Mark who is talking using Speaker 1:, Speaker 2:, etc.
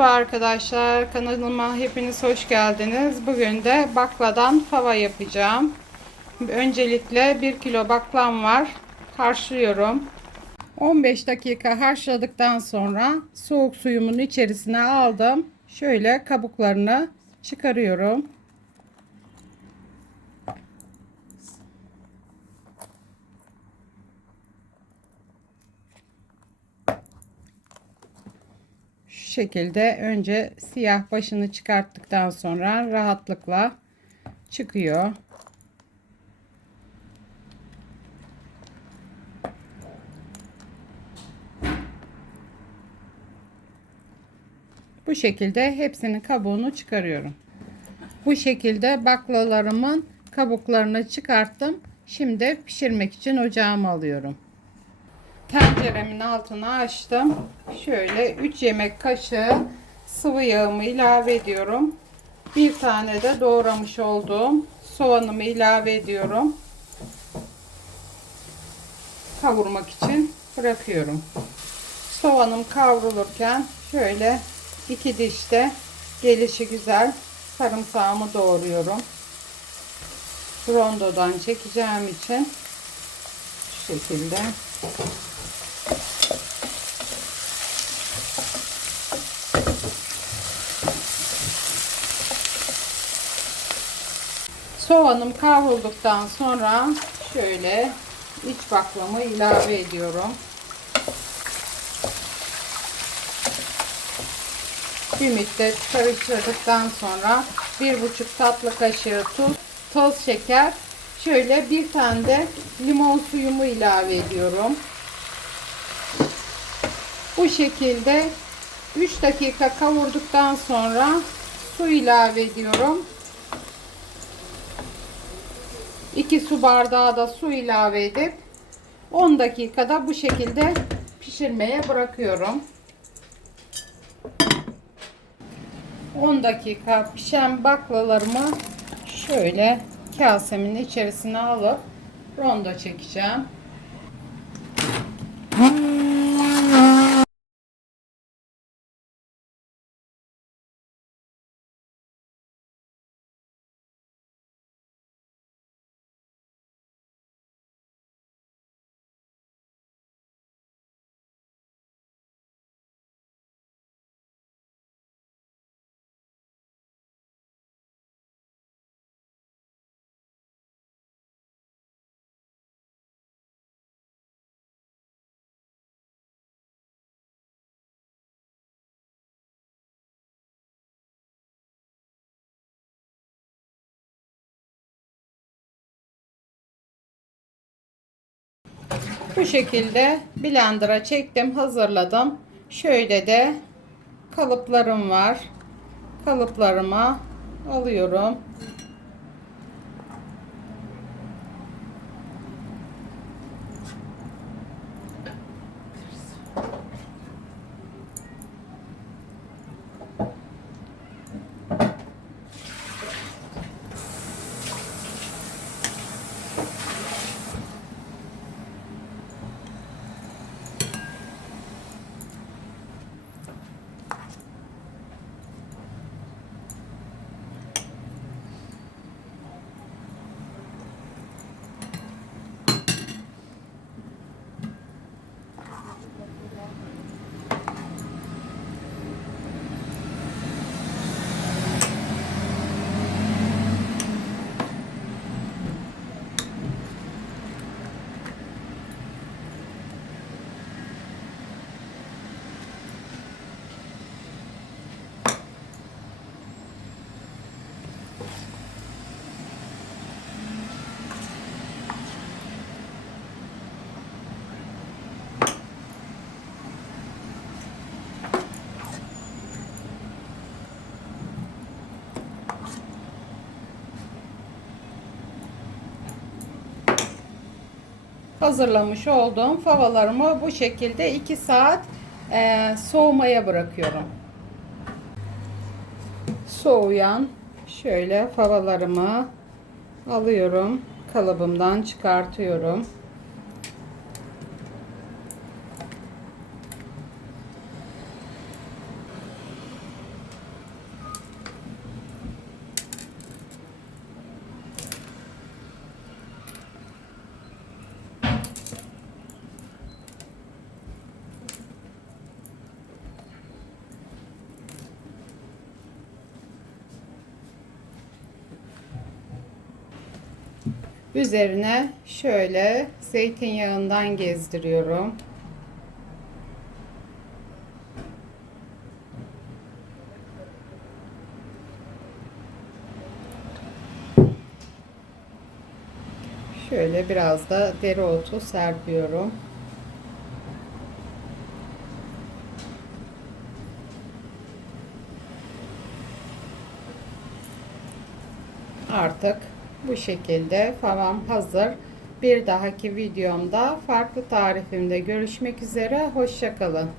Speaker 1: Merhaba arkadaşlar kanalıma hepiniz hoş geldiniz. Bugün de bakladan fava yapacağım. Öncelikle 1 kilo baklam var. Harçlıyorum. 15 dakika haşladıktan sonra soğuk suyumun içerisine aldım. Şöyle kabuklarını çıkarıyorum. Şekilde önce siyah başını çıkarttıktan sonra rahatlıkla çıkıyor. Bu şekilde hepsinin kabuğunu çıkarıyorum. Bu şekilde baklalarımın kabuklarını çıkarttım. Şimdi pişirmek için ocağıma alıyorum. Tenceremin altını açtım. Şöyle 3 yemek kaşığı sıvı yağımı ilave ediyorum. Bir tane de doğramış olduğum soğanımı ilave ediyorum. Kavurmak için bırakıyorum. Soğanım kavrulurken şöyle iki dişte gelişi güzel sarımsağımı doğruyorum. Rondodan çekeceğim için şu şekilde Soğanım kavrulduktan sonra şöyle iç baklamı ilave ediyorum. Bir müddet karıştırdıktan sonra bir buçuk tatlı kaşığı tuz, toz şeker, şöyle bir tane de limon suyumu ilave ediyorum. Bu şekilde 3 dakika kavurduktan sonra su ilave ediyorum. 2 su bardağı da su ilave edip 10 dakikada bu şekilde pişirmeye bırakıyorum. 10 dakika pişen baklalarımı şöyle kasemin içerisine alıp ronda çekeceğim. Bu şekilde blender'a çektim, hazırladım. Şöyle de kalıplarım var. Kalıplarıma alıyorum. Hazırlamış olduğum favalarımı bu şekilde 2 saat e, soğumaya bırakıyorum. Soğuyan şöyle favalarımı alıyorum. Kalıbımdan çıkartıyorum. Üzerine şöyle zeytinyağından gezdiriyorum. Şöyle biraz da dereotu serpiyorum. Artık bu şekilde favam hazır. Bir dahaki videomda farklı tarifimde görüşmek üzere. Hoşçakalın.